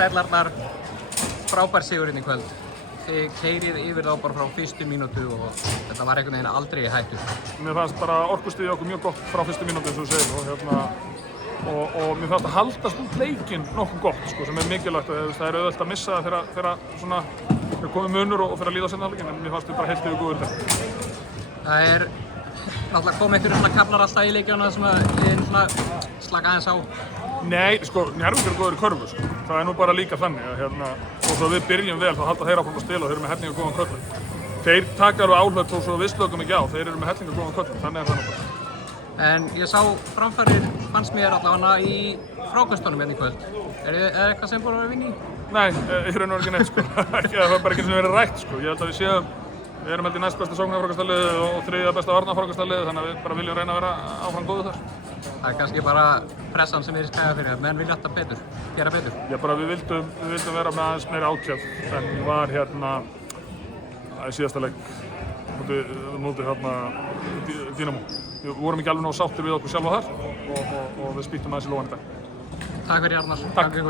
Sæll Arnar, frábær sigurinn í kvöld. Þið keyrið yfir þá bara frá fyrstu mínútu og þetta var einhvern veginn aldrei í hættu. Mér fannst bara orkustigið okkur mjög gott frá fyrstu mínútu eins og þú segir og mér fannst að haldast út leikinn nokkuð gott sko, sem mikilvægt. Það auðvelt að missa það þegar svona komið munur og fyrir að líða á seinni hálfleikinn, en mér fannst við bara heilt yfir góður þetta. Það náttúrulega kom einhverjum svona kaflar alltaf í leikjana sem að liðin svona slaka aðeins á. Nei, sko, Njarðvík góður í körfu, sko. Það nú bara líka þannig að og svo við byrjum vel, þá halda þeir áfram að stila og þeir eru með hellinga góðan köllum. Þeir taka á áhlaup þó svo við slökum ekki á, þeir eru með hellinga góðan köllum, þannig það náttúrulega. En ég sá framfarir, fannst mér allavega í frákvæstunum hérna í kvöld. Eitthvað sem búið að vera vinni í? Nei, í raun og ekki neitt, sko. Það er bara ekki sem verið rætt, sko. Ég held að við erum held í næst besta sóknarfrákvæstarliðið og þriðja besta varnarfrákvæstarliðið, þannig að við bara viljum reyna að vera áfram góðu þar. Það er kannski bara pressan sem er í skæða fyrir, menn vilja alltaf betur, gera betur. Já, bara við vildum vera með aðeins meiri ákjaf en var í síðasta leik móti Dínamo. Við vorum ekki alveg nógu sáttir við okkur sjálfa þar og við spýttum aðeins í lóðan í dag. Takk fyrir Arnar. Takk.